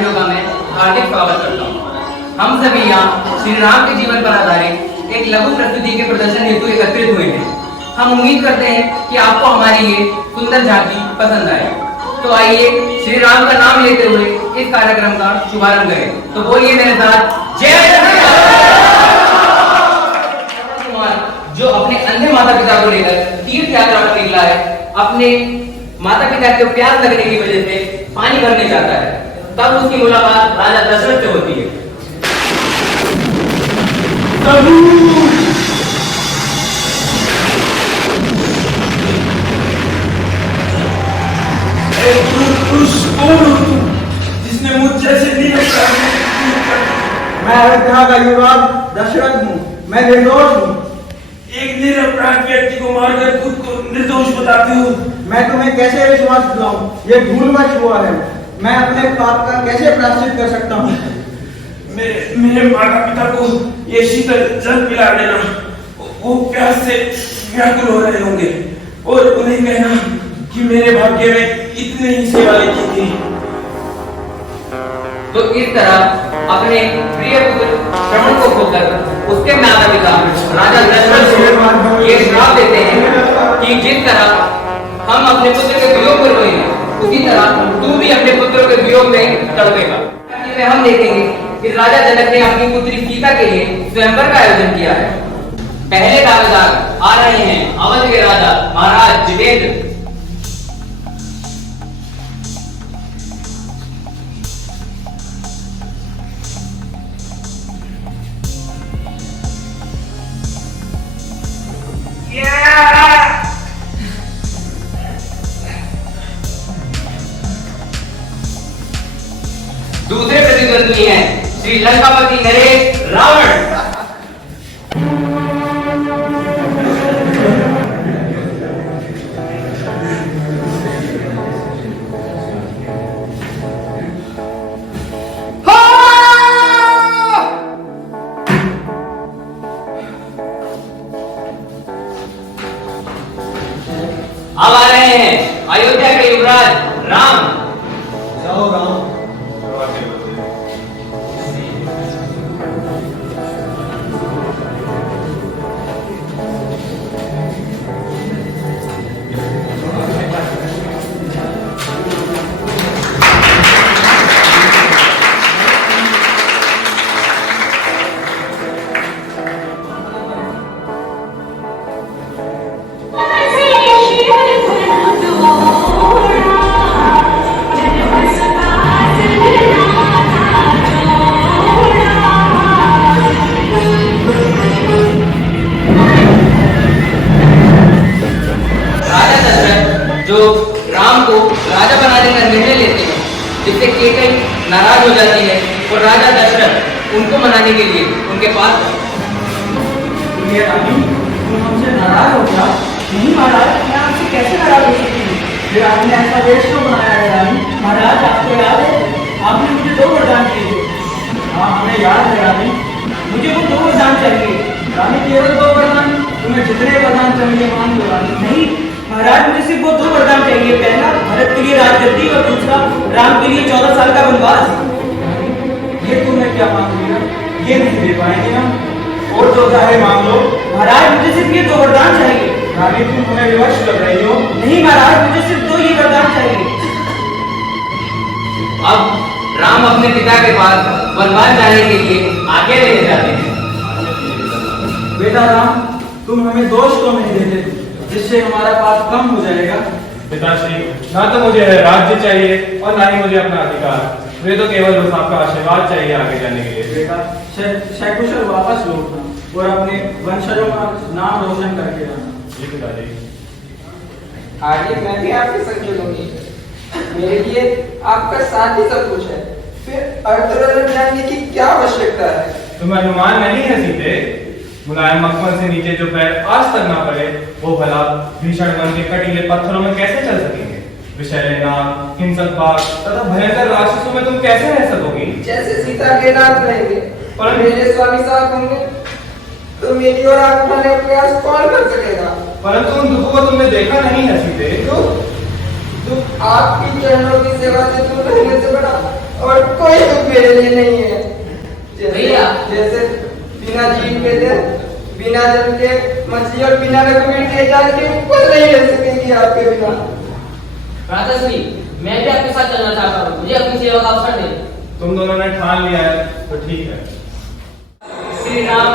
पार्टियों का मैं हार्दिक स्वागत करता हूँ। हम सभी यहाँ श्री राम के जीवन पर आधारित एक लघु प्रस्तुति के प्रदर्शन हेतु एकत्रित हुए हैं। हम उम्मीद करते हैं कि आपको हमारी ये सुंदर झांकी पसंद आए। तो आइए श्री राम का नाम लेते हुए इस कार्यक्रम का शुभारंभ करें। तो बोलिए मेरे साथ जय श्री राम। जो अपने अंधे माता पिता को लेकर तीर्थ यात्रा पर निकला है, अपने माता पिता को प्यास लगने की वजह से पानी भरने जाता है, तब उसकी मुलाकात राजा दशरथ से होती है। जिसने मुझ जैसे मैं अयोध्या का युवराज दशरथ हूँ। मैं निर्दोष हूँ। एक निरपराध व्यक्ति को मारकर खुद को निर्दोष बताते हो। मैं तुम्हें कैसे विश्वास दिलाऊं? ये भूलवश हुआ है। मैं अपने पाप का कैसे प्रायश्चित कर सकता हूँ? मेरे माता पिता को ये शीतल जल पिला देना। वो प्यास से व्याकुल हो रहे होंगे, और उन्हें कहना कि मेरे भाग्य में इतने ही सेवा लिखी थी। तो इस तरह अपने प्रिय पुत्र श्रवण को खोकर उसके माता पिता राजा दशरथ को ये श्राप देते हैं कि जिस तरह हम अपने पुत्र के वियोग पर रोए हैं, उसी तरह तू भी अपने पुत्र के वियोग में तड़पेगा। हम देखेंगे कि राजा जनक ने अपनी पुत्री सीता के लिए स्वयंवर का आयोजन किया है। पहले दावेदार आ रहे हैं अवध के राजा महाराज जितेंद्र। दूसरे प्रतिद्वंदी हैं श्री लंकापति नरेश रावण। अब आ रहे हैं अयोध्या के युवराज राम। जाओ राम। जो राम को राजा बनाने का निर्णय लेते हैं, जिससे केकई नाराज हो जाती है और राजा दशरथ उनको मनाने के लिए उनके पास रानी, तुम हमसे नाराज हो गया? नहीं महाराज, मैं आपसे कैसे नाराज हो सकती हूँ? फिर आपने ऐसा देश क्यों बनाया है रानी? महाराज, आपको याद है आपने मुझे 2 वरदान दिए थे। हाँ, हमें याद है रानी। मुझे वो 2 वरदान चाहिए रानी। केवल 2 वरदान? तुम्हें जितने वरदान चाहिए मान लो रानी। नहीं महाराज, मुझे सिर्फ वो 2 वरदान चाहिए। पहला भरत के लिए राजगद्दी, और दूसरा राम के लिए 14 साल का वनवास। ये तुमने क्या मांग लिया? ये नहीं दे पाएंगे हम। और जो चाहे मांग लो। महाराज, मुझे सिर्फ ये 2 वरदान चाहिए। रानी, तुम हमें विवश कर रही हो। नहीं महाराज, मुझे सिर्फ 2 ही वरदान चाहिए। अब राम अपने पिता के पास वनवास जाने के लिए आज्ञा लेने जाते हैं। बेटा राम, तुम हमें दोष तो नहीं देते, जिससे हमारा पाप कम हो जाएगा। पिताश्री, ना तो मुझे राज्य चाहिए और ना ही मुझे अपना अधिकार। मुझे तो केवल बस आपका आशीर्वाद चाहिए आगे जाने के लिए। बेटा, सकुशल वापस लौटना और अपने वंशजों का नाम रोशन करके आना। जी पिताजी। आगे मैं भी आपके संग चलूंगी। मेरे लिए आपका साथ ही सब कुछ है। फिर अर्धरत्न जानने की क्या आवश्यकता है? तुम्हें अनुमान नहीं है सीते? मुलायम मखमल से नीचे जो पैर आज तक ना पड़े, वो भला भीषण वन के कटीले पत्थरों में कैसे चल सकेंगे? विषैले नाग, हिंसक बाघ तथा भयंकर राक्षसों में तुम कैसे रह सकोगी? जैसे सीता के नाथ रहेंगे पर मेरे स्वामी साथ होंगे, तो मेरी और आंख उठाने का प्रयास कौन कर सकेगा? परंतु उन दुखों को तुमने देखा नहीं है सीते। दुख आपकी चरणों की सेवा से दूर रहने से बड़ा और कोई मेरे लिए नहीं है। भैया। जैसे बिना जीव के दे, बिना जल के मछली और बिना रघुवीर के जाल के ऊपर नहीं रह सकेंगी आपके बिना। भ्राताश्री, मैं भी आपके साथ चलना चाहता हूँ, मुझे अपनी सेवा का अवसर दें। तुम दोनों ने ठान लिया है तो ठीक है। श्री राम,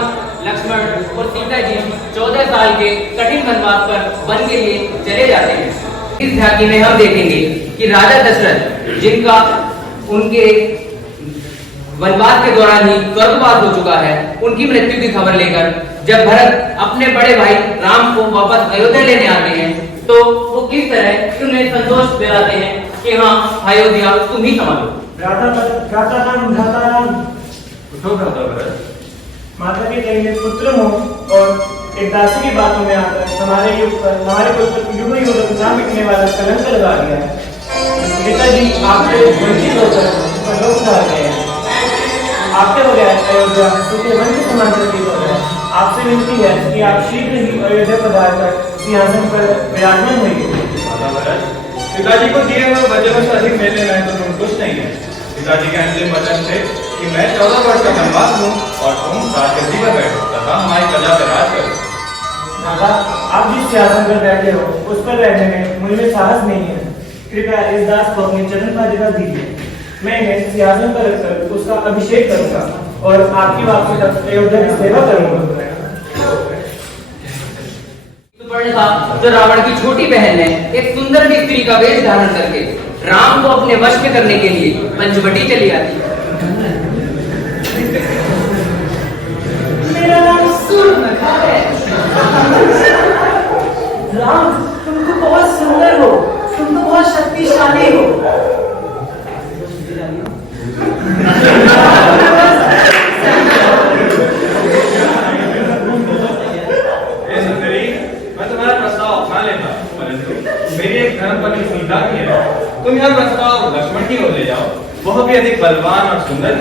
लक्ष्मण और सीता जी 14 साल के कठिन वनवास पर वन के लिए चले जाते हैं। इस झांकी में हम देखेंगे कि राजा दशरथ, जिनका उनके वनवास के दौरान ही स्वर्गवास हो चुका है, उनकी मृत्यु की खबर लेकर जब भरत अपने बड़े भाई राम को वापस अयोध्या लेने आते हैं, तो वो किस तरह उन्हें संतोष दिलाते हैं कि हाँ अयोध्या तुम ही संभालो। उठो भ्राता भरत। माता के कहीं पुत्र हो और एक दासी की बातों में आकर हमारे युग पर हमारे कुल पर युग युग ना मिटने वाला कलंक लगा दिया है। पिताजी आपसे वंचित होकर परलोक जा रहे हैं। आपके बगैर अयोध्या सूखे वन के समान प्रतीत हो रहा है। आपसे विनती है कि आप शीघ्र ही अयोध्या पधार कर सिंहासन पर विराजमान होइए। भ्राता भरत, पिताजी को दिए हुए वचनों से अधिक मिलने में तो तुम कुछ नहीं है। पिताजी के अंतिम वचन थे कि मैं 14 वर्ष का वनवास लूं और तुम राजगद्दी पर बैठो तथा हमारी प्रजा पर राज करो। माता, आप जिस सिंहासन पर बैठे हो उस पर रहने में मुझ में साहस नहीं है। कृपया इस दास को अपने चरण पादुका दीजिए। मैं इन्हें सिंहासन पर रखकर उसका अभिषेक करूंगा और आपकी वापसी तक अयोध्या की सेवा करूंगा। सुपर्णखा, जो रावण की छोटी बहन है, एक सुंदर सी स्त्री का वेश धारण करके राम को अपने वश में करने के लिए पंचवटी चली आती है। मेरा नाम सुपर्णखा है। राम, तुम तो बहुत सुंदर हो, तुम तो बहुत शक्तिशाली हो। मैं तुम्हारा प्रस्ताव अपना लेता, परंतु मेरी एक धर्मपत्नी सीता की है। तुम यह प्रस्ताव लक्ष्मण की ओर ले जाओ, वह भी अधिक बलवान और सुंदर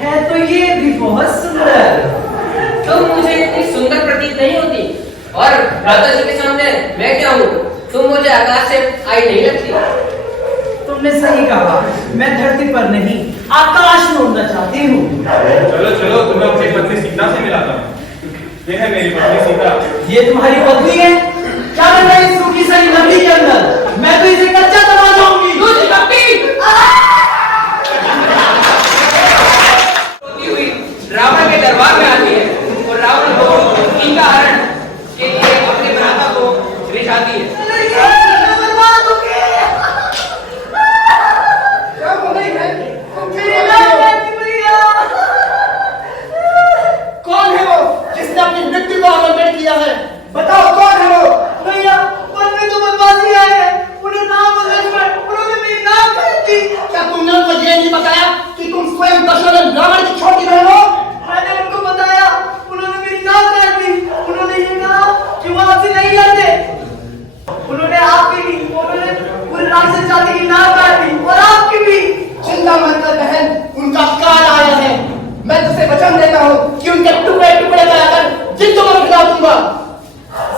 है तो ये भी बहुत सुंदर। तुम मुझे इतनी सुंदर प्रतीत नहीं होती, और भ्राताश्री के सामने मैं क्या हूँ? तुम मुझे आकाश से आई नहीं लगती। तुमने सही कहा, मैं धरती पर नहीं आकाश में उड़ना चाहती हूँ। चलो चलो, तुम्हें अपनी पत्नी सीता से मिलाता हूँ। ये है मेरी पत्नी सीता। ये तुम्हारी पत्नी है? क्या कर रही है सूखी सी नदी के अंदर? मैं तो इसे कच्चा दबा जाऊंगी। रावण के दरबार में आती है और रावण को सीता हरण के लिए अपने भ्राता को रिझाती है। कौन है वो जिसने अपनी मृत्यु को आमंत्रित किया है? बताओ कौन है वो? भैया, वन में तो बनवासी आए हैं, उन्हें नाम और लक्ष्मण, उन्होंने मेरी नाम कही थी। क्या तुमने उनको ये नहीं बताया कि तुम स्वयं दशरथ रावण की छोटी बहन हो? मैंने उनको बताया, उन्होंने मेरी नाम कर दी। उन्होंने ये कहा कि वो आपसे नहीं लड़ते। उन्होंने आपकी भी, उन्होंने पूरे राक्षस जाति की नाम काट दी और आपकी भी। चिंता मत कर बहन, उनका काल आया है। मैं तुझे वचन देता हूँ कि उनके टुकड़े टुकड़े कराकर जिंदों को खिला दूंगा।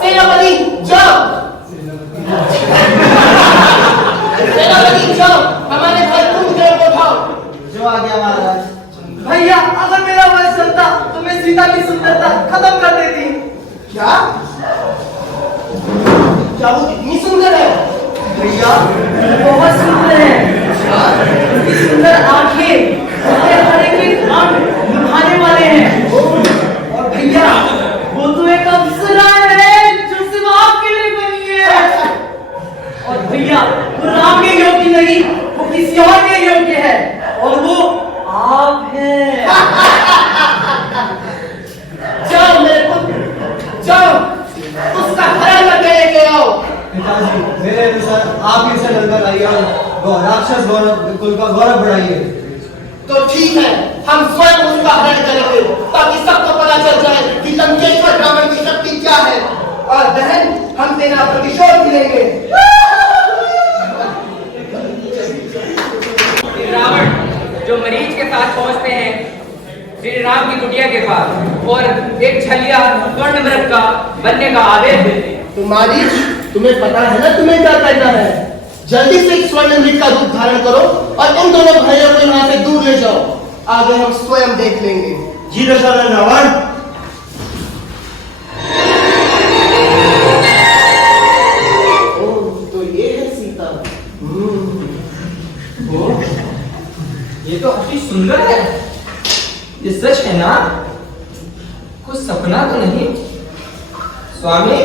सेनापति जाओ, सेनापति जाओ, हमारे भाई कुंभकर्ण को उठाओ। जो आ गया महाराज। भैया, अगर मेरा वश चलता तो मैं सीता की सुंदरता खत्म कर देती। क्या? क्या वो इतनी सुंदर है? भैया, बहुत सुंदर है। इतनी सुंदर आंखें, हरे के रंग लुभाने वाले हैं। और भैया, वो तो एक अप्सरा है जो सिर्फ आपके लिए बनी है। और भैया, वो राम के योग्य नहीं, वो किसी और के योग्य है, और वो आप हैं। जाओ मेरे पुत्र, जाओ उसका हरण करके लेके आओ। पिताजी, मेरे अनुसार आप इसे लड़का लाइए और राक्षस गौरव कुल का गौरव बढ़ाइए। तो ठीक है, हम स्वयं उसका हरण करेंगे ताकि सबको पता चल जाए कि लंकेश्वर रावण की शक्ति क्या है। और बहन, हम तेरा प्रतिशोध लेंगे। रावण जो मरीज के साथ पहुंचते हैं श्री राम की कुटिया के पास और एक छलिया स्वर्ण मृग का बनने का आदेश देते हैं। तो मारीच, तुम्हें पता है ना तुम्हें क्या करना है? जल्दी से एक स्वर्ण मृग का रूप धारण करो और इन दोनों भाइयों को यहाँ से दूर ले जाओ। आगे हम स्वयं देख लेंगे। जी दशरथ रावण। तो ये है सीता। ये तो अति सुंदर है। ये सच है ना? कुछ सपना तो नहीं? स्वामी,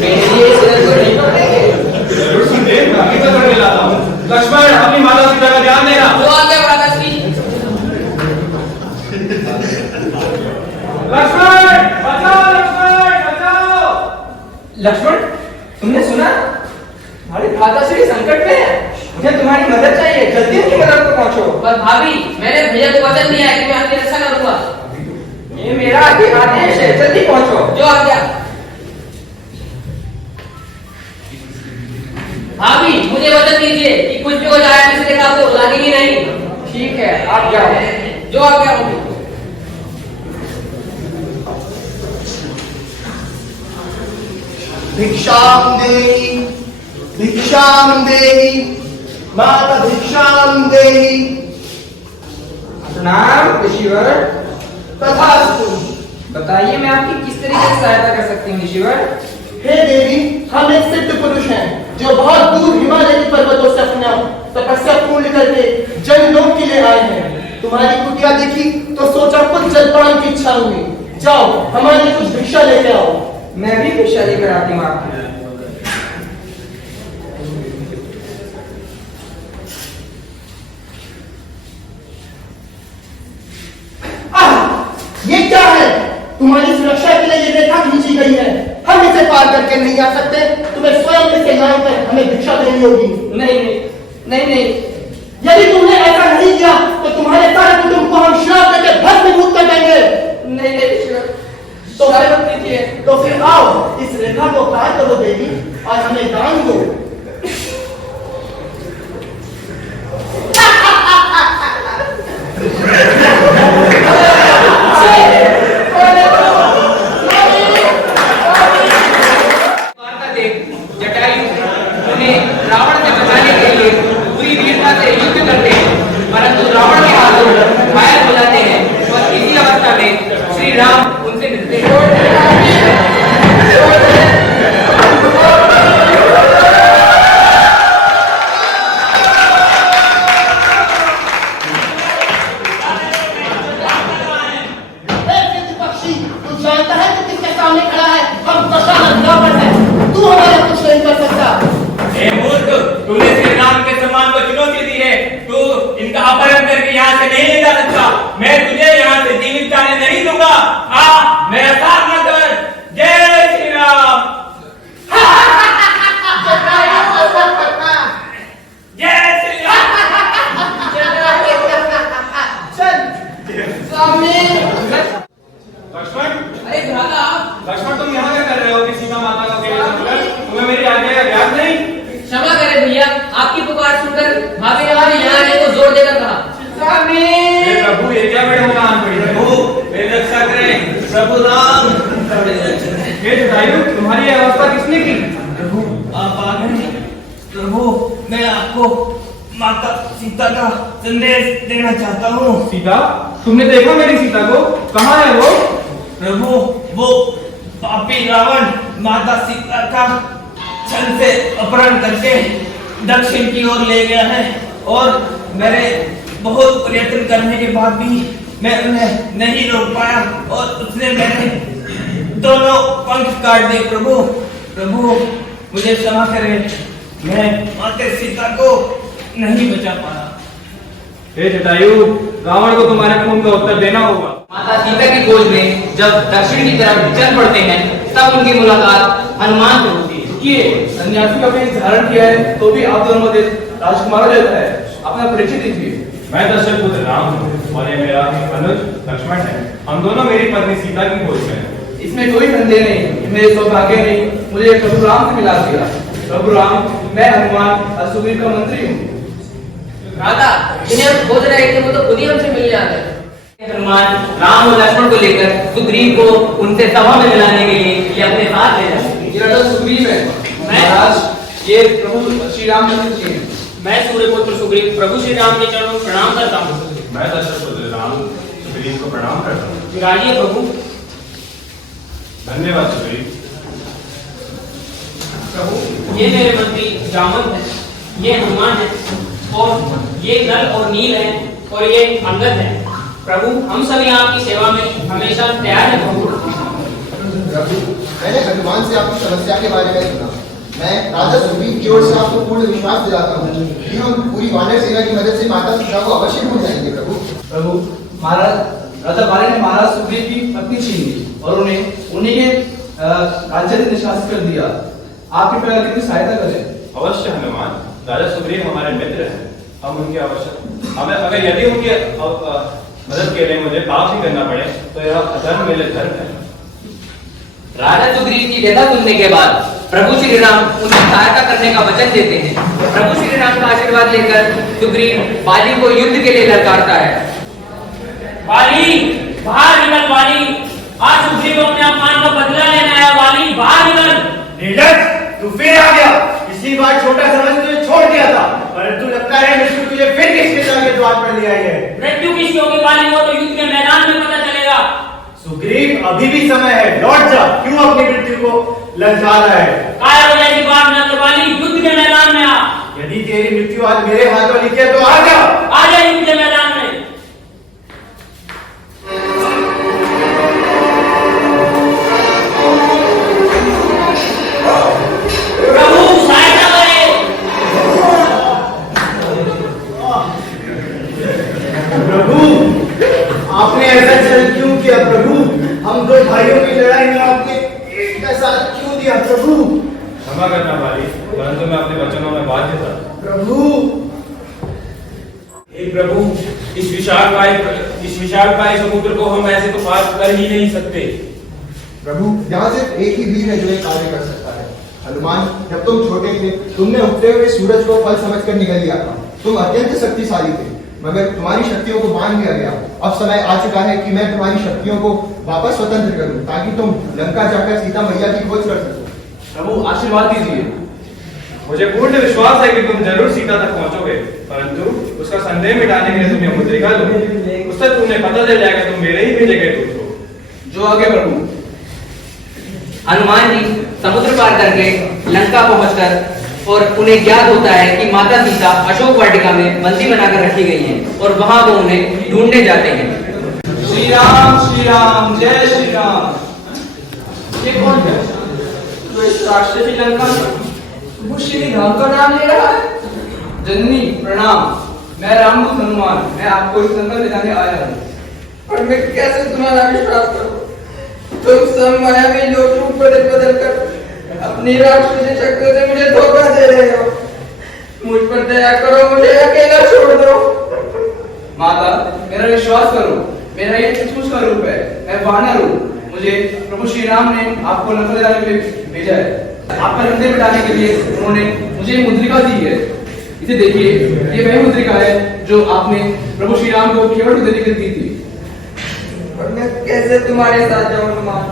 मेरे लिए इस तरह को नहीं पकड़ेंगे। अभी तो करने लाता हूँ। लक्ष्मण, अपनी माता सीता का ध्यान देना। वो आ गया भ्राताश्री। लक्ष्मण, बचाओ लक्ष्मण, बचाओ। लक्ष्मण, तुमने सुना? हमारी भ्राताश्री संकट में है। मुझे तुम्हारी मदद चाहिए। जल्दी उनकी मदद को पहुंचो। पर भाभी, मैंने भैया को वचन दिया है कि मैं आपकी रक्षा करूंगा। ये मेरा आदेश है। जल्दी पहुंचो। जो आ गया। भाभी, मुझे वचन दीजिए कि कुछ भी हो जाए किसी देखा तो लागेगी नहीं। ठीक है, आप जाओ। जो आ गया भाभी। भिक्षाम देहि, भिक्षाम देहि, माता भिक्षाम देहि। प्रणाम ऋषिवर। तथास्तु। बताइए मैं आपकी किस तरीके से सहायता कर सकती हूँ ऋषिवर? हे देवी, हम एक सिद्ध पुरुष हैं जो बहुत दूर हिमालय के पर्वतों से अपना तपस्या पूर्ण करके जनलोक के लिए आए हैं। तुम्हारी कुटिया देखी तो सोचा कुछ जलपान की इच्छा हुई। जाओ, हमारे लिए कुछ भिक्षा लेके आओ। मैं भी भिक्षा लेकर आती हूँ आपकी। ये क्या है? तुम्हारी सुरक्षा के लिए ये रेखा खींची गई है। हम इसे पार करके नहीं आ सकते। तुम्हें स्वयं इसे लाकर हमें भिक्षा देनी होगी। नहीं नहीं नहीं नहीं। यदि तुमने ऐसा नहीं किया तो तुम्हारे सारे कुटुंब को हम श्राप देकर भस्मीभूत कर देंगे। नहीं नहीं ऋषिवर, तो श्राप मत कीजिए। तो फिर आओ, इस रेखा को पार करो देवी और हमें दान दो। जटायु उन्हें रावण से बचाने के लिए पूरी वीरता से युद्ध करते हैं, परंतु रावण के हाथों घायल हो जाते हैं और इसी अवस्था में श्री राम उनसे मिलते हैं। पक्षी, तू जानता है तू किसके सामने खड़ा है? हम दशरथ रावण हैं। तू हमारा कुछ नहीं कर सकता। हे मूर्ख, तूने श्री राम के सम्मान को चुनौती दी है। तू इनका अपहरण करके यहाँ से नहीं ले जा सकता। मैं तुझे यहाँ से जीवित जाने नहीं दूंगा। आ, मेरा साथ न कर। जय श्री राम। जय श्री राम। लक्ष्मण, अरे भ्राता, लक्ष्मण तुम यहाँ क्या कर रहे हो? कि सीता माता को अकेले छोड़कर? तुम्हें मेरी आज्ञा का ज्ञान नहीं? क्षमा करें भैया, आपकी पुकार सुनकर भाभी ने हमें यहाँ आने को जोर देकर कहा। हे प्रभु, ये क्या बड़े मुकाम पड़ी है? प्रभु मेरी रक्षा करें। प्रभु राम। हे जटायु, तुम्हारी यह अवस्था किसने की? प्रभु आप आ गए। प्रभु मैं आपको माता सीता का संदेश देना चाहता हूँ। सीता? तुमने देखा मेरी सीता को? कहाँ है वो? प्रभु वो पापी रावण माता सीता का छल से अपहरण करके दक्षिण की ओर ले गया है और मेरे बहुत प्रयत्न करने के बाद भी मैं उन्हें नहीं रोक पाया और उसने मेरे दोनों पंख काट दिए। प्रभु प्रभु मुझे क्षमा करें, मैं माता सीता को नहीं बचा पाया। हे जटायु, रावण को तुम्हारे खून का उत्तर देना होगा। माता सीता की खोज में जब दक्षिण की तरफ चल पड़ते हैं तब उनकी मुलाकात हनुमान से होती है। रुकिए, सन्यासी का वेश धारण किया है तो भी आप दोनों मध्य राजकुमार जैसा है। अपना परिचय दीजिए। मैं दशरथ पुत्र राम हूँ और ये मेरा अनुज लक्ष्मण है। हम दोनों मेरी पत्नी सीता की खोज में हैं। इसमें कोई संदेह नहीं, मेरे सौभाग्य ने मुझे प्रभु राम से मिला दिया। प्रभु राम, मैं हनुमान और सुग्रीव का मंत्री हूँ। राधा, जिन्हें हम खोज रहे थे वो तो खुद ही हमसे मिल जाते। हनुमान राम और लक्ष्मण को लेकर सुग्रीव को उनसे सभा में मिलाने के लिए ये अपने साथ ले जाते। ये राजा सुग्रीव है। महाराज, ये प्रभु श्री रामचंद्र जी हैं। मैं सूर्यपुत्र सुग्रीव प्रभु श्री राम के चरणों में प्रणाम करता हूँ। मैं विराजिए प्रभु। धन्यवाद सुग्रीव। प्रभु ये मेरे मंत्री जामवंत है, ये हनुमान है, और ये नल और नील है, और ये अंगद है। प्रभु हम सभी आपकी सेवा में हमेशा तैयार हैं प्रभु। प्रभु मैंने हनुमान से आपकी समस्या के बारे में सुना। मैं राजा सुग्रीव की ओर से आपको पूर्ण विश्वास दिलाता हूँ कि हम पूरी वानर सेना की मदद से माता सीता को अवश्य ढूंढ जाएंगे। प्रभु प्रभु महाराज राजा बाली ने महाराज सुग्रीव की पत्नी छीन ली और उन्हीं के राज्य से निष्कासित कर दिया। आप कृपया कितनी सहायता करें। अवश्य हनुमान, राजा सुग्रीव हमारे मित्र हैं, हम उनकी आवश्यक हमें अगर यदि उनके मदद के लिए मुझे पाप ही करना पड़े तो यह अधर्म मेरे धर्म है। राजा सुग्रीव की व्यथा सुनने के बाद प्रभु श्री राम उन्हें सहायता करने का वचन देते हैं। प्रभु श्री राम का आशीर्वाद लेकर सुग्रीव बाली को युद्ध के लिए ललकारता है। बाली बाहर निकल बाली, आज सुग्रीव अपने अपमान का बदला लेने आया। बाली बाहर निकल। नीरज तू फिर आ गया। इसी बार छोटा समझ तुझे छोड़ दिया था, परंतु लगता है मृत्यु तुझे फिर किसके के द्वार पर ले आई है। मृत्यु किसी होगी बाली, वो तो युद्ध के मैदान में पता चलेगा। सुग्रीव अभी भी समय है, लौट जा। क्यों अपनी मृत्यु को ललचा रहा है। कायर हो जाएगी बात न कर बाली, युद्ध के मैदान में आ। यदि तेरी मृत्यु आज मेरे हाथों लिखी है तो आ जा। आ जा युद्ध के मैदान में। प्रभु सहायता करे। प्रभु आपने ऐसा चल क्यों किया। प्रभु हम दो भाइयों की लड़ाई में आपने एक का साथ क्यों दिया। प्रभु क्षमा करना बाली, परंतु मैं अपने वचनों में बाध्य था। प्रभु हे प्रभु, इस विशालकाय समुद्र को हम ऐसे तो पार कर ही नहीं सकते। प्रभु यहाँ सिर्फ एक ही वीर है जो ये कार्य कर सकता है। हनुमान जब तुम छोटे थे तुमने उगते हुए सूरज को फल समझकर निकल लिया था। तुम अत्यंत शक्तिशाली थे, मगर तुम्हारी शक्तियों को बांध लिया गया। अब समय आ चुका है कि मैं तुम्हारी शक्तियों को वापस स्वतंत्र करूं, ताकि तुम लंका जाकर सीता मैया की खोज कर सको। प्रभु आशीर्वाद दीजिए। मुझे पूर्ण विश्वास है कि तुम जरूर सीता तक पहुंचोगे, परंतु उसका संदेह मिटाने के लिए तुम्हें मुद्रिका लो। उससे तुम्हें पता चल जाएगा तुम मेरे ही भेजे गए दूत हो। जो आगे प्रभु। हनुमान जी समुद्र पार करके लंका पहुंचकर और उन्हें ज्ञात होता है कि माता सीता अशोक वाटिका में बंदी बनाकर रखी गई हैं और वहां वो उन्हें ढूंढने जाते हैं। श्री राम जय श्री राम। ये कौन है जो इस राक्षसी लंका में वो श्री राम का नाम ले रहा है। जननी प्रणाम, मैं रामदूत हनुमान, मैं आपको इस लंका ले जाने आया हूँ। और मैं कैसे तुम्हारा विश्वास करूं। तुम सब मायावी लोग रूप बदल कर अपनी राक्षसी शक्तियों से मुझे धोखा दे रहे हो। मुझ पर दया करो, मुझे अकेला छोड़ दो। माता मेरा विश्वास करो, मेरा ये तुच्छ का रूप है, मैं वानर हूँ। मुझे प्रभु श्री राम ने आपको लंका जाने के लिए भेजा है। आपका हृदय मिटाने के लिए उन्होंने मुझे मुद्रिका दी है। इसे देखिए, ये वही मुद्रिका है जो आपने प्रभु श्री राम को केवल देने के लिए दी थी। और मैं कैसे तुम्हारे साथ जाऊं हनुमान।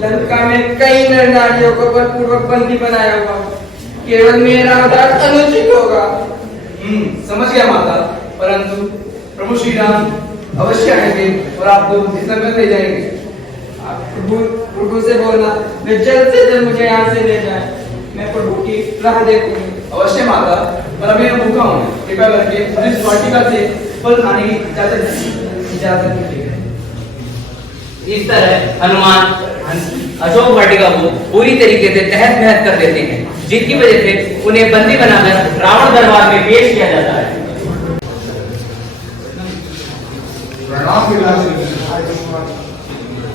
लंका में कई नर नारियों को बलपूर्वक बंदी बनाया हुआ, केवल मेरा आधार अनुचित होगा। समझ गया माता, परंतु प्रभु श्री राम अवश्य आएंगे और आपको इस लंका ले जाएंगे। प्रभु से बोलना मैं जल्द से जल्द मुझे यहाँ से ले जाए। मैं प्रभु की राह देखूंगी। अवश्य माता, पर अभी मैं भूखा हूँ। कृपया करके मुझे इस वाटिका से फल खाने की इजाजत दीजिए। इस तरह हनुमान अशोक वाटिका को पूरी तरीके से तहस नहस कर देते हैं, जिसकी वजह से उन्हें बंदी बनाकर रावण दरबार में पेश किया जाता है।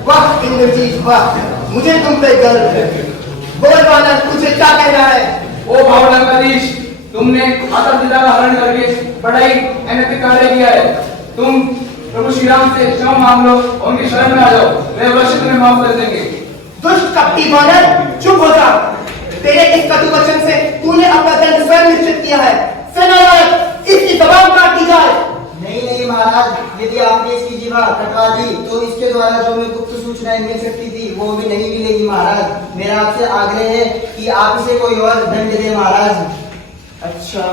वाह इंद्रजीत वाह, मुझे तुम पे गर्व है। बोल वानर, तुझे क्या कहना है। ओ भावनाधीश, तुमने माता पिता का हरण करके बड़ा ही अनैतिक कार्य किया है। तुम प्रभु श्री राम से क्षमा मांग लो और उनकी शरण में आ जाओ, वे अवश्य तुम्हें माफ कर देंगे। दुष्ट कपटी वानर, चुप हो जा। तेरे इस कटु वचन से तूने अपना दंड स्वयं निश्चित किया है। सेनानायक, इसकी जबान काट दी जाए। नहीं महाराज, यदि आपने इसकी जीवा कटवा दी तो इसके द्वारा जो हमें गुप्त सूचनाएं मिल सकती थी वो भी नहीं मिलेगी महाराज। मेरा आपसे आग्रह है कि आप इसे कोई और दंड दे महाराज। अच्छा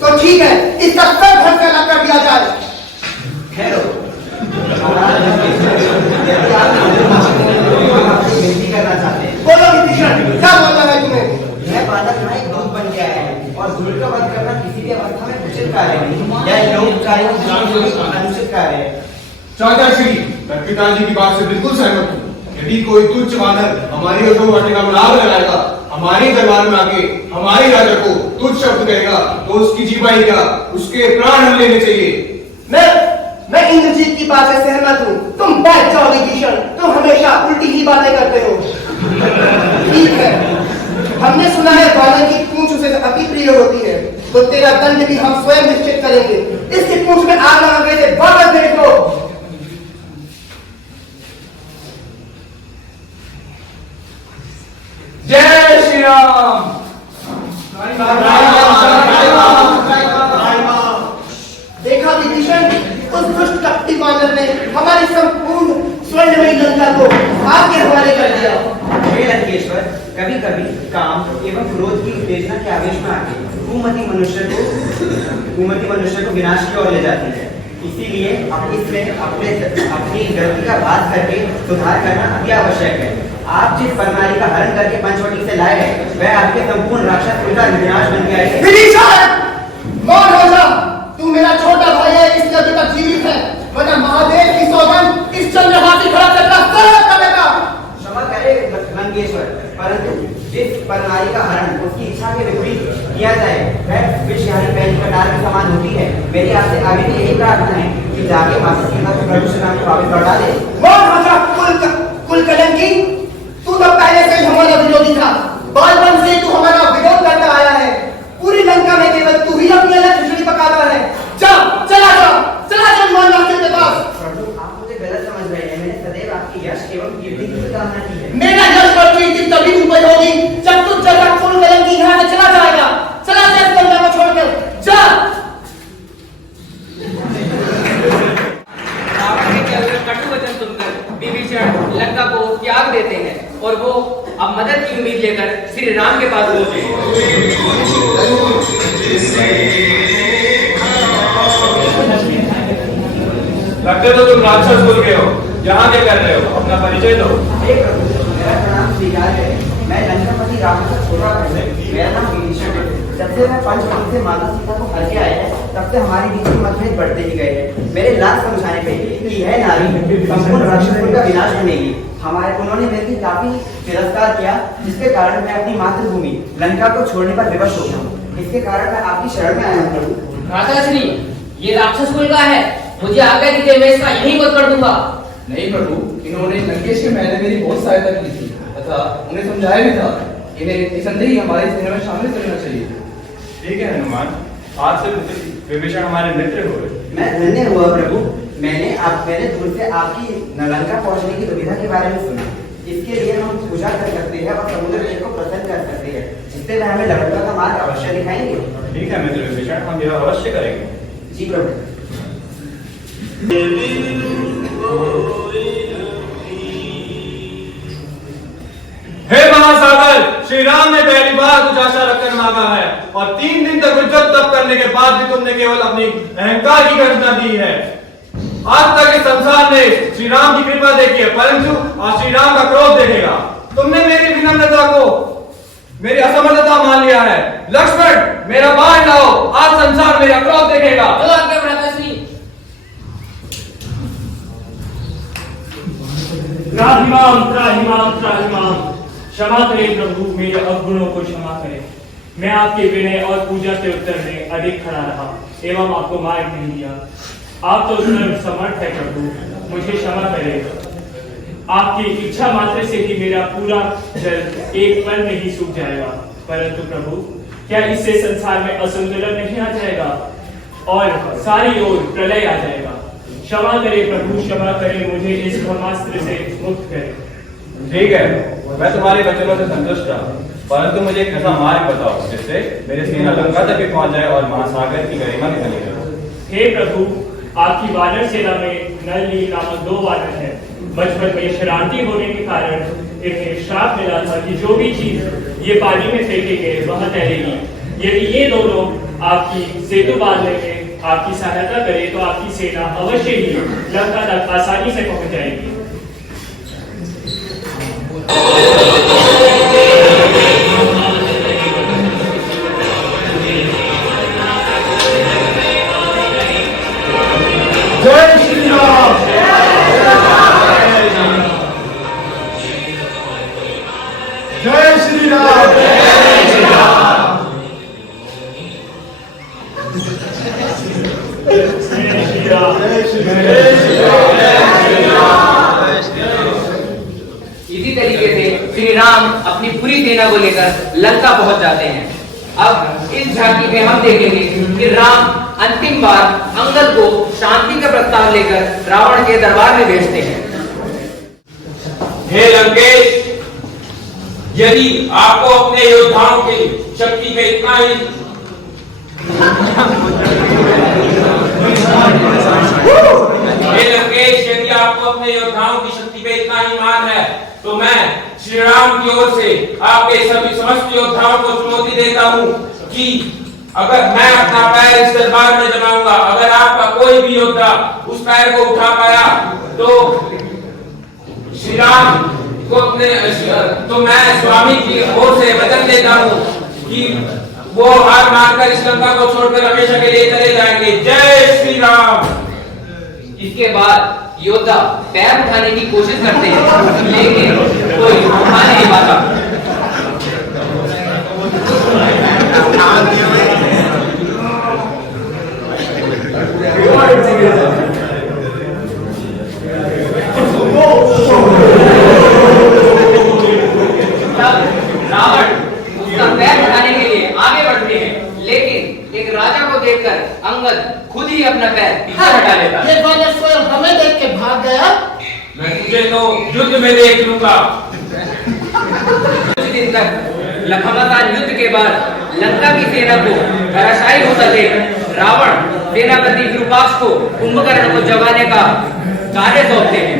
तो ठीक है, इसका सर धड़ कर दिया जाए। खैर अनुचित कार्य है। चाचा श्री, मैं पिताजी की बात से बिल्कुल सहमत हूँ। यदि कोई तुच्छ वानर हमारी वाटिका में आग लगाएगा, हमारे दरबार में आके हमारे राजा को तुच्छ शब्द कहेगा, तो उसकी जीवाई क्या, उसके प्राण हम लेने चाहिए। मैं इंद्रजीत की बात से सहमत हूँ। तुम बैठ जाओ विभीषण, तुम हमेशा उल्टी ही बातें करते हो। ठीक है, हमने सुना है वानर की पूंछ उसे अति प्रिय होती है, तो तेरा दंड भी हम स्वयं निश्चित करेंगे। इसकी पूंछ में आग लगाने से वापस देखो। जय श्री राम। देखा विभीषण, उस दुष्ट कपटी वानर ने हमारी संपूर्ण स्वर्णमयी लंका को आग के हवाले कर दिया। हे लंकेश्वर, कभी कभी काम एवं क्रोध की उत्तेजना के आवेश में आके कुमति मनुष्य को विनाश की ओर ले जाती है। इसीलिए इसमें अपनी गलती का बात करके सुधार करना अति आवश्यक है। आप जिस प्रणाली का हरण करके पंचवटी से लाए हैं, वह आपके संपूर्ण राक्षस कुल का विनाश बन गया है। विभीषण, मौन हो जा। तू मेरा छोटा भाई है, इसलिए अभी तक जीवित है, वरना महादेव की सौगंध इस चंद्रहासी खड़ा करना सरल करेगा। क्षमा करे लंकेश्वर, परंतु जिस प्रणाली का हरण उसकी इच्छा के विपरीत किया जाए, वह विषहारी पहली कटार के समान होती है। मेरी आपसे आगे भी यही प्रार्थना है कि जाके माता सीता को प्रभु श्री राम को वापस लौटा दे। मौन हो जा कुल कलंकी, तू तो पहले से ही हमारा विरोधी था। बालपन से तू हमारा विरोध करता आया है। पूरी लंका में केवल तू ही अपनी अलग खिचड़ी पकाता है। चला जा हनुमान रास्ते के पास। प्रभु, आप मुझे गलत समझ रहे हैं। मैंने सदैव आपकी यश एवं कीर्ति की कामना की है। मेरा यश और कीर्ति तभी उपज होगी जब तू जगह फूल कलंकी यहाँ से चला जाएगा। चला जा इस बंदा को छोड़कर जा। आपने कटु वचन सुनकर विभीषण लंका को त्याग देते हैं और वो अब मदद की उम्मीद लेकर श्री राम के पास पहुंचे। लगते तो तुम राक्षस बोल गए हो, यहाँ क्या कर रहे हो? अपना परिचय दो। मेरा नाम स्वीकार है। मैं लंकापति रावण का छोटा भाई हूं। मेरा नाम विभीषण है। जब से मैं पंचवटी से माता सीता को हर के आया है, तब से हमारी बीच में मतभेद बढ़ते ही गए हैं। मेरे लाख समझाने पे कि यह नारी संपूर्ण राक्षस कुल का विनाश बनेगी। उन्होंने मेरे काफी तिरस्कार किया, जिसके कारण मैं अपनी मातृभूमि लंका को छोड़ने पर विवश हो गया हूँ। इसके कारण मैं आपकी शरण में आया हूँ प्रभु। राजा श्री, ये राक्षस कुल का है, मुझे आज्ञा दीजिए, मैं इसका यही वध कर दूंगा। नहीं प्रभु, इन्होंने लंकेश के महल में मेरी बहुत सहायता की थी तथा उन्हें समझाया भी था। इन्हें निसंदेह ही हमारे सेना में शामिल करना चाहिए। ठीक है हनुमान, आज से विभीषण हमारे मित्र हुए। मैं धन्य हुआ प्रभु। मैंने दूर से आपकी लंका पहुंचने की दुविधा के बारे में सुना। इसके लिए हम पूजा कर सकते हैं और समुद्र देव को प्रसन्न कर सकते हैं, जिससे वह हमें लड़का का मार्ग अवश्य दिखाएंगे। ठीक है मित्र विभीषण, हम यह अवश्य करेंगे। जी प्रभु। हे महासागर, श्री राम ने पहली बार कुछ आशा रखकर मांगा है और 3 दिन तक उज्जत तप करने के बाद भी तुमने केवल अपनी अहंकार की गर्जना दी है। आज तक इस संसार ने श्री राम की कृपा देखी है, परंतु आज श्री राम का क्रोध देखेगा। तुमने मेरी विनम्रता को मेरी असमर्थता मान लिया है। लक्ष्मण, मेरा बाण लाओ, आज संसार मेरा क्रोध देखेगा। चलो आगे बढ़ाता श्री। त्राहिमाम त्राहिमाम त्राहिमाम। क्षमा करें प्रभु, मेरे अवगुणों को क्षमा करें। मैं आपके विनय और पूजा के उत्तर में अधिक खड़ा रहा एवं आपको मार्ग नहीं दिया। आप तो समर्थ है प्रभु, मुझे क्षमा करें। आपकी इच्छा मात्र से ही मेरा पूरा जल एक पल में ही सूख जाएगा। परंतु प्रभु, क्या इससे संसार में असंतुलन नहीं आ जाएगा और सारी ओर प्रलय आ जाएगा? क्षमा करें प्रभु, क्षमा करें, मुझे इस ब्रह्मास्त्र से मुक्त करें। ठीक है, मैं तुम्हारे वचनों से संतुष्ट रहा, परंतु मुझे एक ऐसा मार्ग बताओ जिससे मेरे सेना लंका तक भी पहुंच जाए और महासागर की गरिमा भी बनी रहे। हे प्रभु, आपकी वानर सेना में नल नील नामक 2 वानर हैं। बचपन में शरारती होने के कारण इन्हें श्राप मिला था कि जो भी चीज ये पानी में फेंकेंगे वह तैरेगी। यदि ये दोनों आपकी सेतु बांधने में आपकी सहायता करे तो आपकी सेना अवश्य ही लंका तक आसानी से पहुंच जाएगी। इसी तरीके से श्री राम अपनी पूरी सेना को लेकर लंका पहुंच जाते हैं। अब इस झांकी में हम देखेंगे कि राम अंतिम बार अंगद को शांति का प्रस्ताव लेकर रावण के दरबार में भेजते हैं। हे लंकेश, यदि आपको अपने योद्धाओं की शक्ति पे इतना ही हे लंकेश, यदि आपको अपने योद्धाओं की शक्ति पे इतना ही मान है तो मैं श्री राम की ओर से आपके सभी समस्त योद्धाओं को चुनौती देता हूँ कि अगर मैं अपना पैर इस दरबार में जमाऊंगा, अगर आपका कोई भी योद्धा उस पैर को उठा पाया तो श्री राम को तो मैं स्वामी की ओर से वचन देता हूँ कि वो हार मारकर इस लंका को छोड़कर हमेशा के लिए चले जाएंगे। जय श्री राम। इसके बाद योद्धा पैर उठाने की कोशिश करते हैं लेकिन कोई उठा नहीं पाता। रावण उसका पैर उठाने के लिए आगे बढ़ते हैं लेकिन एक राजा को देखकर अंगद खुद ही अपना पैर पीछे हटा लेता है। ये वाला स्वयं हमें देख के भाग गया। मैं तुझे तो युद्ध में देख लूंगा। कुछ दिन तक घमासान युद्ध के बाद लंका की सेना को धराशायी होता देख रावण सेनापति विरूपाक्ष को कुंभकर्ण को जगाने का कार्य सौंपते हैं।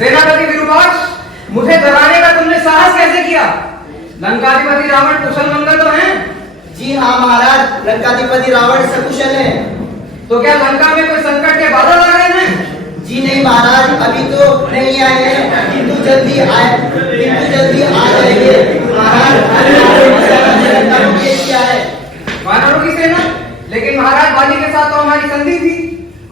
सेनापति विरूपाक्ष, मुझे डराने का तुमने साहस कैसे किया? लंकाधिपति रावण कुशल मंगल तो हैं? जी हाँ महाराज, लंकाधिपति रावण सकुशल है। तो क्या लंका में कोई संकट के बादल आ रहे हैं? जी नहीं महाराज, अभी तो नहीं आए हैं, किंतु जल्दी आ जाएंगे महाराज। क्या है वानरों की सेना? लेकिन महाराज बाली के साथ तो हमारी संधि थी।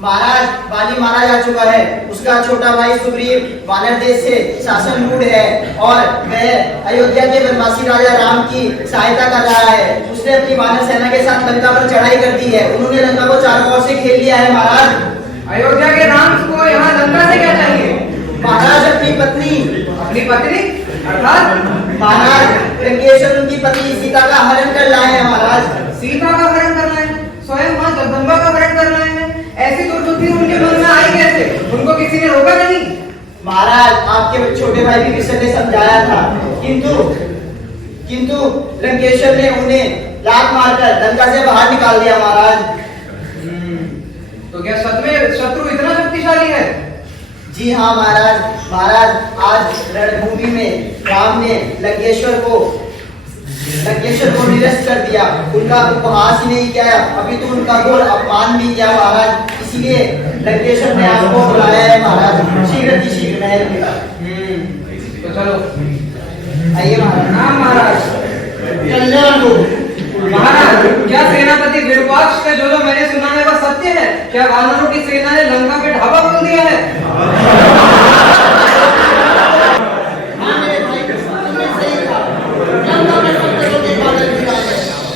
महाराज, बाली मारा जा चुका है। उसका छोटा भाई सुग्रीव वानर देश से शासन मूड है और वह अयोध्या के वनवासी राजा राम की सहायता कर रहा है। उसने अपनी वानर सेना के साथ लंका पर चढ़ाई कर दी है। उन्होंने लंका को चारों ओर से घेर लिया है महाराज। अयोध्या के राम को यहाँ लंका से क्या चाहिए? महाराज अपनी पत्नी। अपनी पत्नी अर्थात? महाराज लंकेश्वर उनकी पत्नी सीता का हरण कर लाए हैं महाराज। सीता का हरण कर लाए? स्वयं मां जगदम्बा का हरण कर लाए हैं? ऐसी दुर्बुद्धि उनके मन में आई कैसे? उनको किसी ने रोका नहीं? महाराज, आपके छोटे भाई भी कृष्ण ने समझाया था, किंतु लंकेश्वर ने उन्हें लात मारकर लंका से बाहर निकाल दिया महाराज। तो क्या सच में शत्रु इतना शक्तिशाली है? जी हाँ महाराज। महाराज, आज रणभूमि में राम ने लंकेश्वर को निरस्त कर दिया। उनका उपहास ही नहीं किया, अभी तो उनका घोर अपमान भी किया महाराज। इसलिए लंकेश्वर ने आपको बुलाया है महाराज, शीघ्र महल में। तो चलो आइए महाराज। हाँ महाराज। कल्याण हो महाराज, क्या सेनापति विरूपाक्ष से जो मैंने सुना है वह सत्य है? क्या वानरों की सेना ने लंका पे ढाबा खोल दिया है?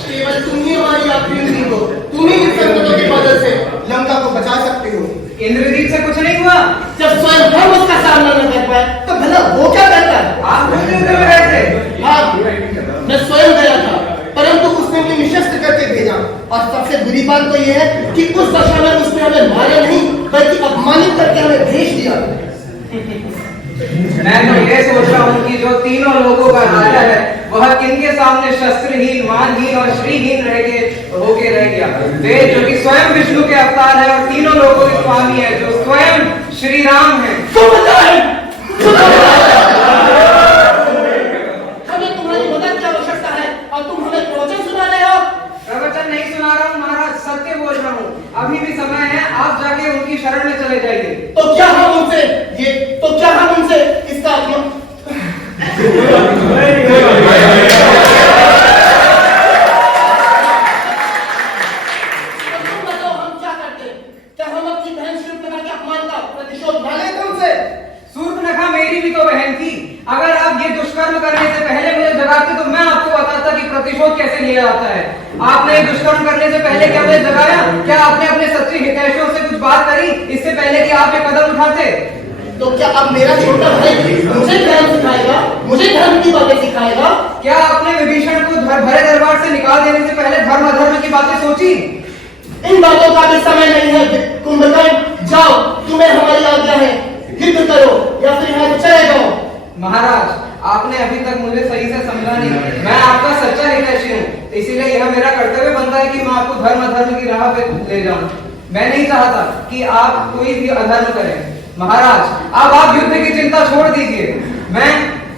केवल तुम ही हमारी आखिरी उम्मीद हो। तुम ही इस संकटों की मदद से लंका को बचा सकते हो। इंद्रजीत से कुछ नहीं हुआ? जब स्वयं हम उसका सामना न कर पाए तो भला वो क्या करता है? आप खुद युद्ध में गए थे? हाँ, मैं स्वयं गया था, परंतु उसने उन्हें निशस्त्र करके भेजा। और सबसे बुरी बात तो यह है कि उस दशा में उसने हमें मारा नहीं बल्कि अपमानित करके हमें भेज दिया। मैं तो ये सोच रहा हूँ कि जो तीनों लोगों का राजा है वह किनके सामने शस्त्रहीन, मानहीन और श्रीहीन होके रह गया। वे जो कि स्वयं विष्णु के अवतार है और तीनों लोगों के स्वामी है, जो स्वयं श्री राम है। हमें तुम्हारी मदद की आवश्यकता है और तुम हमें प्रवचन सुना रहे हो। प्रवचन नहीं सुना रहा हूँ महाराज, सत्य बोल रहा हूँ। अभी भी समय है, आप जाके उनकी शरण में चले जाइए। तो क्या हम उनसे इसका शूर्पणखा मेरी भी तो बहन थी। अगर आप ये दुष्कर्म करने से पहले मुझे जगाते तो मैं आपको बताता कि प्रतिशोध कैसे लिया जाता है। आपने दुष्कर्म करने से पहले क्या मुझे जगाया? क्या आपने अपने सच्चे हितैषियों से कुछ बात करी इससे पहले कि आप ये कदम उठाते? तो क्या अब मेरा छोटा भाई मुझे धर्म सिखाएगा, मुझे धर्म की बातें सिखाएगा? क्या आपने विभीषण को भरे दरबार से निकाल देने से पहले धर्म अधर्म की बातें सोची? इन बातों का भी समय नहीं है कुंभकर्ण। जाओ, तुम्हें हमारी आज्ञा है, युद्ध करो या फिर यहाँ से चले जाओ। महाराज, आपने अभी तक मुझे सही से समझा नहीं। मैं आपका सच्चा हितैषी हूँ, इसीलिए यह मेरा कर्तव्य बनता है कि मैं आपको धर्म अधर्म की राह पे ले जाऊं। मैं नहीं चाहता कि आप कोई भी अधर्म करें। महाराज, अब आप युद्ध की चिंता छोड़ दीजिए। मैं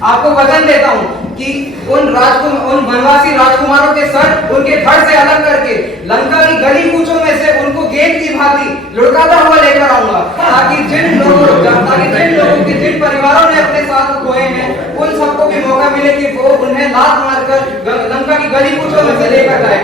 आपको वचन देता हूँ कि उन वनवासी राजकुमारों के सर उनके धड़ से अलग करके लंका की गली कूचों में से उनको गेंद की भांति लुढ़काता हुआ लेकर आऊंगा, ताकि जिन लोगों के जिन परिवारों ने अपने साथ खोए हैं उन सबको भी मौका मिले कि वो उन्हें लात मारकर लंका की गली कूचों में से लेकर जाए।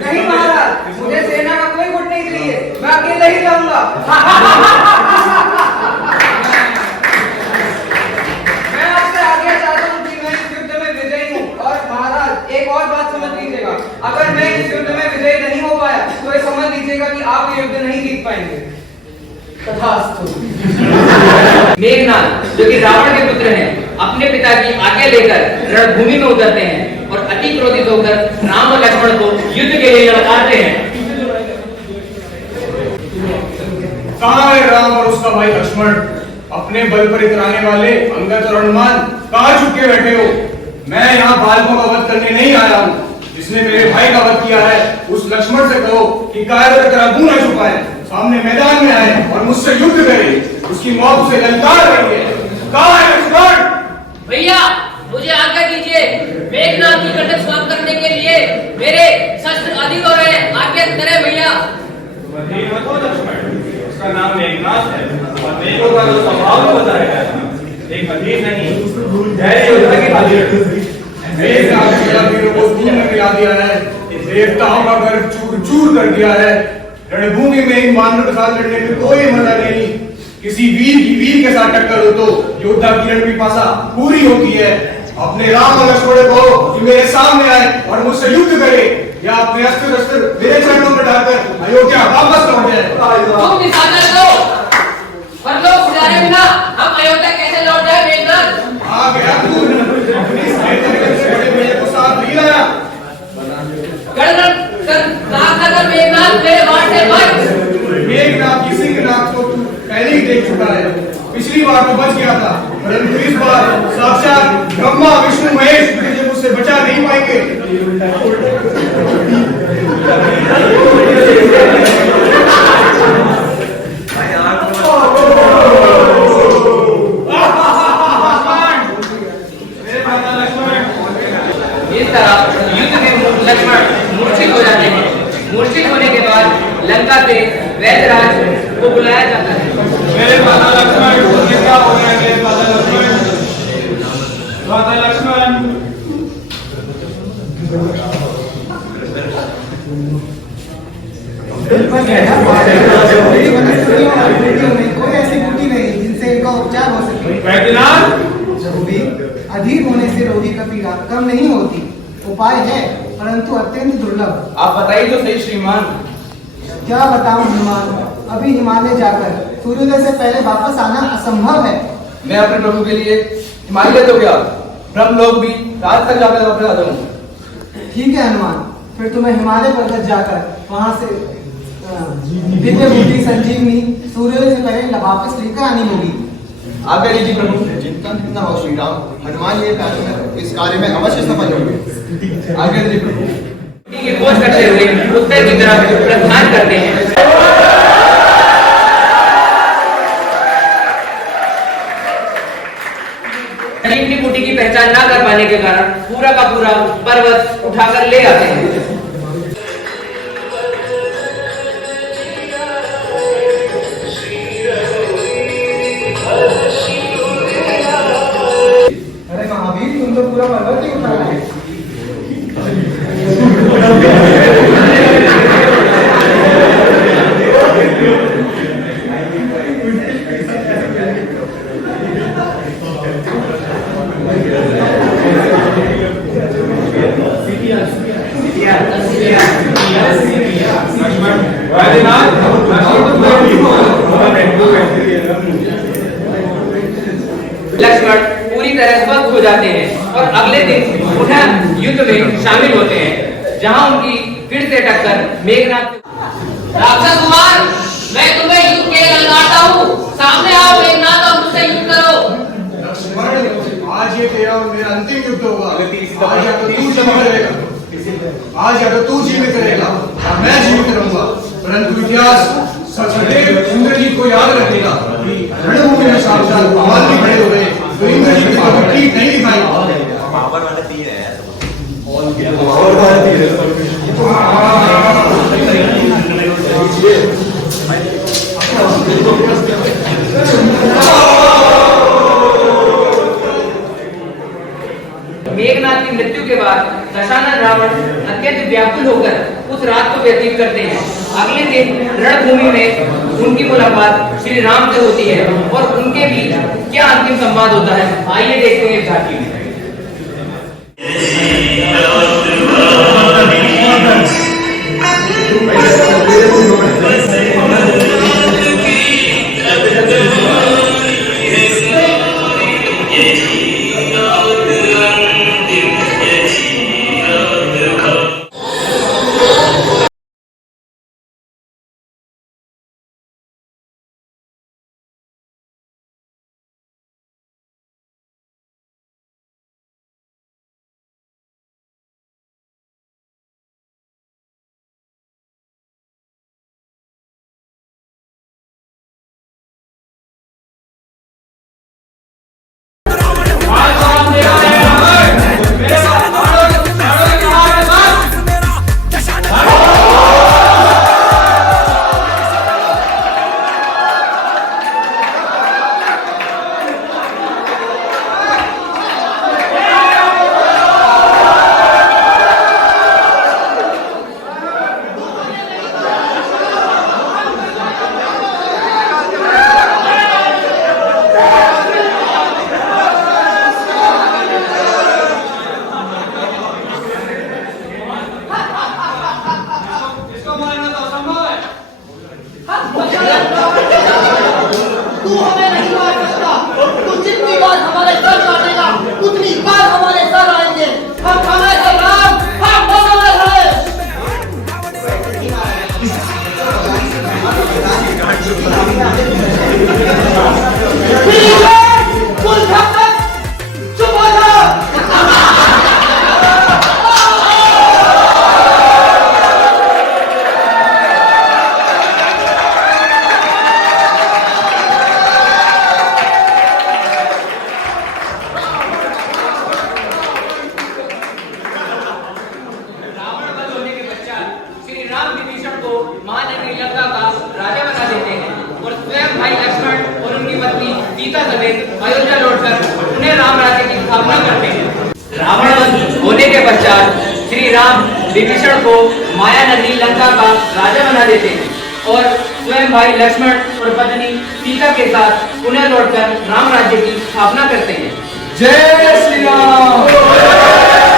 नहीं महाराज, मुझे सेना का कोई गुट नहीं चाहिए, मैं अकेले ही जाऊंगा। मैं आपसे आगे चाहता हूँ कि मैं इस युद्ध में विजयी हूँ। और महाराज, एक और बात समझ लीजिएगा, अगर मैं इस युद्ध में विजयी नहीं हो पाया तो ये समझ लीजिएगा कि आप ये युद्ध नहीं जीत पाएंगे। मेघनाद, जो कि रावण के पुत्र हैं, अपने पिता की आज्ञा लेकर रणभूमि में उतरते हैं और अति क्रोधित होकर राम और लक्ष्मण को युद्ध के लिए ललकारते हैं। कहाँ है राम और उसका भाई लक्ष्मण? अपने बल पर इतराने वाले अंगद और हनुमान कहाँ छुपके बैठे हो? मैं यहाँ बालकों का वध करने नहीं आया हूँ। जिसने मेरे भाई का वध किया है उस लक्ष्मण से कहो कि कायर की तरह मुंह न छुपाए, सामने मैदान में आए और मुझसे युद्ध करे। उसकी मौत उसे ललकार रही है। कहाँ है लक्ष्मण? भैया, मुझे आज्ञा दीजिए। मेघनाद की कंटक समाप्त करने के लिए मेरे शस्त्र अधिक हो रहे हैं, आज्ञा करें भैया। अधीर मत हो लक्ष्मण, उसका नाम मेघनाद है और मेघों का जो स्वभाव है बताया गया, एक अधीर नहीं, धैर्य योद्धा की अधीर। मेघनाद के वीरों को धूल में मिला दिया है, देवताओं का घर चूर चूर कर दिया है। रणभूमि में एक मानव के साथ लड़ने में कोई मजा नहीं। किसी वीर के साथ टक्कर हो तो योद्धा की रणपिपासा पूरी होती है। अपने राम और लक्ष्मण को कि मेरे सामने आए और मुझसे युद्ध करे, या अपने अस्त्र शस्त्र मेरे चरणों में डालकर अयोध्या वापस लौट जाए। तुम निशाना दो, परलोक उजारे बिना हम अयोध्या कैसे लौट जाए मेघनाद? आ गया तू अपनी सैन्य से बड़े भैया को साथ नहीं लाया। गणनाथ मेघनाद मेरे वार से बच। मेघनाद की सिंहनाद को तू पहले ही देख चुका है। पिछली बार तो बच गया था, परंतु इस बार साक्षात ब्रह्मा विष्णु महेश तुझे मुझसे बचा नहीं पाएंगे। इस तरह युद्ध में लक्ष्मण मूर्छित हो जाते हैं। मूर्छित होने के बाद लंका से वैदराज को बुलाया जाता है। मेरे माता लक्ष्मण, क्या हो रहा है? मेरे माता लक्ष्मण, माता लक्ष्मण। कोई ऐसी बूटी नहीं जिनसे इनका उपचार हो सके। वैद्यनाथ, अधीर होने से रोगी का पीड़ा कम नहीं होती। उपाय है परंतु अत्यंत दुर्लभ। आप बताइए तो सही श्रीमान। क्या बताऊं हनुमान, अभी हिमालय जाकर सूर्योदय से पहले वापस आना असंभव है। मैं अपने प्रभु के लिए हिमालय तो क्या, ब्रह्मलोक भी रात तक जाकर वापस आ जाऊंगा। ठीक है हनुमान, फिर तुम्हें हिमालय पर्वत जाकर वहां से दिव्य बूटी संजीवनी सूर्योदय से पहले वापस लेकर आनी होगी। आज्ञा लीजिए प्रभु। चिंता न हो श्री राम, हनुमान ये इस कार्य में अवश्य सफल होंगे। आज्ञा लीजिए प्रभु। की खोज करते हुए उत्तर की तरफ प्रस्थान करते हैं। संजीवनी बूटी की पहचान ना कर पाने के कारण पूरा का पूरा पर्वत उठाकर ले आते हैं। अरे महावीर, तुम तो पूरा पर्वत ही उठा रहे। लक्ष्मण पूरी तरह स्वस्थ हो जाते हैं और अगले दिन पुनः युद्ध में शामिल होते हैं, जहां उनकी फिर से टक्कर मेघनाथ। राक्षस कुमार, मैं तुम्हें युद्ध के लिए ललकारता हूँ। सामने आओ मेघनाथ और मुझसे युद्ध करो। लक्ष्मण, आज ये तेरा और मेरा अंतिम युद्ध होगा। आज या तो तू जीवित रहेगा, आज या तो तू जीवित रहेगा और मैं जीवित रहूंगा, परंतु इतिहास सदैव इंद्रजीत को याद रखेगा। रणभूमि में साक्षात भगवान भी खड़े हो गए तो इंद्रजीत को ठीक नहीं दिखाई। मेघनाथ की मृत्यु के बाद दशानन रावण अत्यंत व्याकुल होकर उस रात को व्यतीत करते हैं। अगले दिन रणभूमि में उनकी मुलाकात श्री राम से होती है और उनके बीच क्या अंतिम संवाद होता है, आइए देखते हैं झांकी में। सीता समेत अयोध्या लौटकर उन्हें राम राज्य की स्थापना करते हैं। रावण वध होने के पश्चात श्री राम विभीषण को माया नदी लंका का राजा बना देते हैं और स्वयं भाई लक्ष्मण और पत्नी सीता के साथ पुनः लौटकर राम राज्य की स्थापना करते हैं। जय श्री राम।